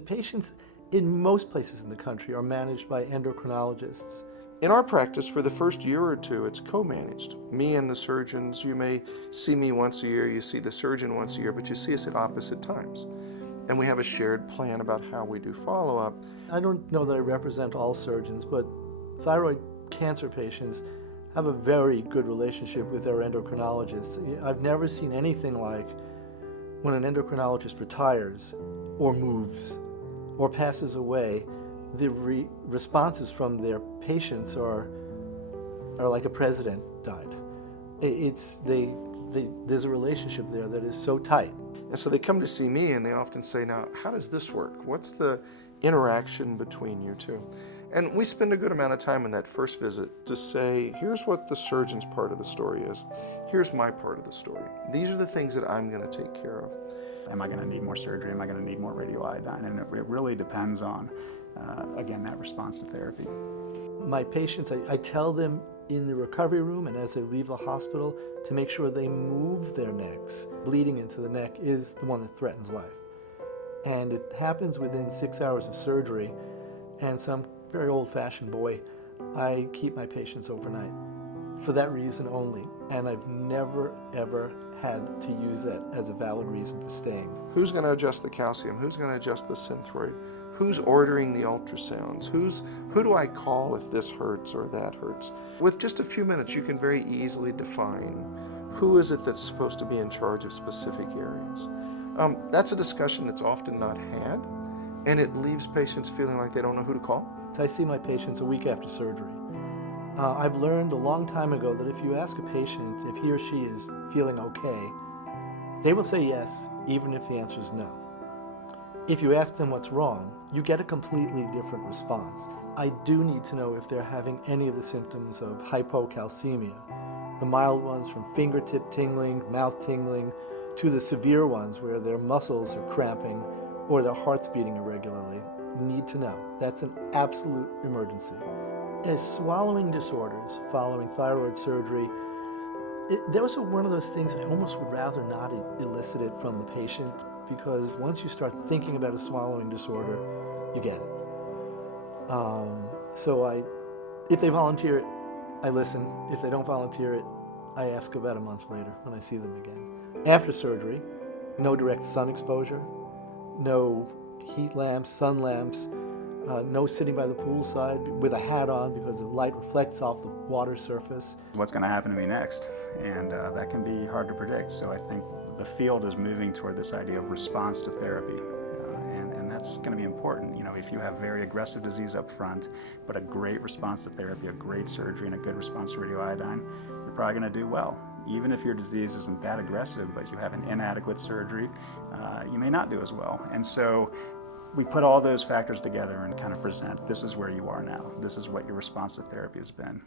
The patients in most places in the country are managed by endocrinologists. In our practice, for the first year or two, it's co-managed. Me and the surgeons, you may see me once a year, you see the surgeon once a year, but you see us at opposite times. And we have a shared plan about how we do follow-up. I don't know that I represent all surgeons, but thyroid cancer patients have a very good relationship with their endocrinologists. I've never seen anything like when an endocrinologist retires or moves or passes away, the responses from their patients are like a president died. There's a relationship there that is so tight. And so they come to see me and they often say, now, how does this work? What's the interaction between you two? And we spend a good amount of time in that first visit to say, here's what the surgeon's part of the story is. Here's my part of the story. These are the things that I'm going to take care of. Am I going to need more surgery? Am I going to need more radioiodine? And it really depends on, again, that response to therapy. My patients, I tell them in the recovery room and as they leave the hospital to make sure they move their necks. Bleeding into the neck is the one that threatens life. And it happens within 6 hours of surgery, and some very old-fashioned boy, I keep my patients overnight for that reason only, and I've never ever had to use that as a valid reason for staying. Who's going to adjust the calcium? Who's going to adjust the synthroid? Who's ordering the ultrasounds? Who do I call if this hurts or that hurts? With just a few minutes, you can very easily define who is it that's supposed to be in charge of specific areas. That's a discussion that's often not had, and it leaves patients feeling like they don't know who to call. I see my patients a week after surgery. I've learned a long time ago that if you ask a patient if he or she is feeling okay, they will say yes, even if the answer is no. If you ask them what's wrong, you get a completely different response. I do need to know if they're having any of the symptoms of hypocalcemia, the mild ones from fingertip tingling, mouth tingling, to the severe ones where their muscles are cramping or their heart's beating irregularly. Need to know. That's an absolute emergency. As swallowing disorders following thyroid surgery, those are one of those things I almost would rather not elicit it from the patient, because once you start thinking about a swallowing disorder, you get it. If they volunteer it, I listen. If they don't volunteer it, I ask about a month later when I see them again. After surgery, no direct sun exposure, no heat lamps, sun lamps, no sitting by the poolside with a hat on because the light reflects off the water surface. What's going to happen to me next? And that can be hard to predict. So I think the field is moving toward this idea of response to therapy. And that's going to be important. You know, if you have very aggressive disease up front, but a great response to therapy, a great surgery, and a good response to radioiodine, you're probably going to do well. Even if your disease isn't that aggressive, but you have an inadequate surgery, you may not do as well. And so we put all those factors together and kind of present, this is where you are now. This is what your response to therapy has been.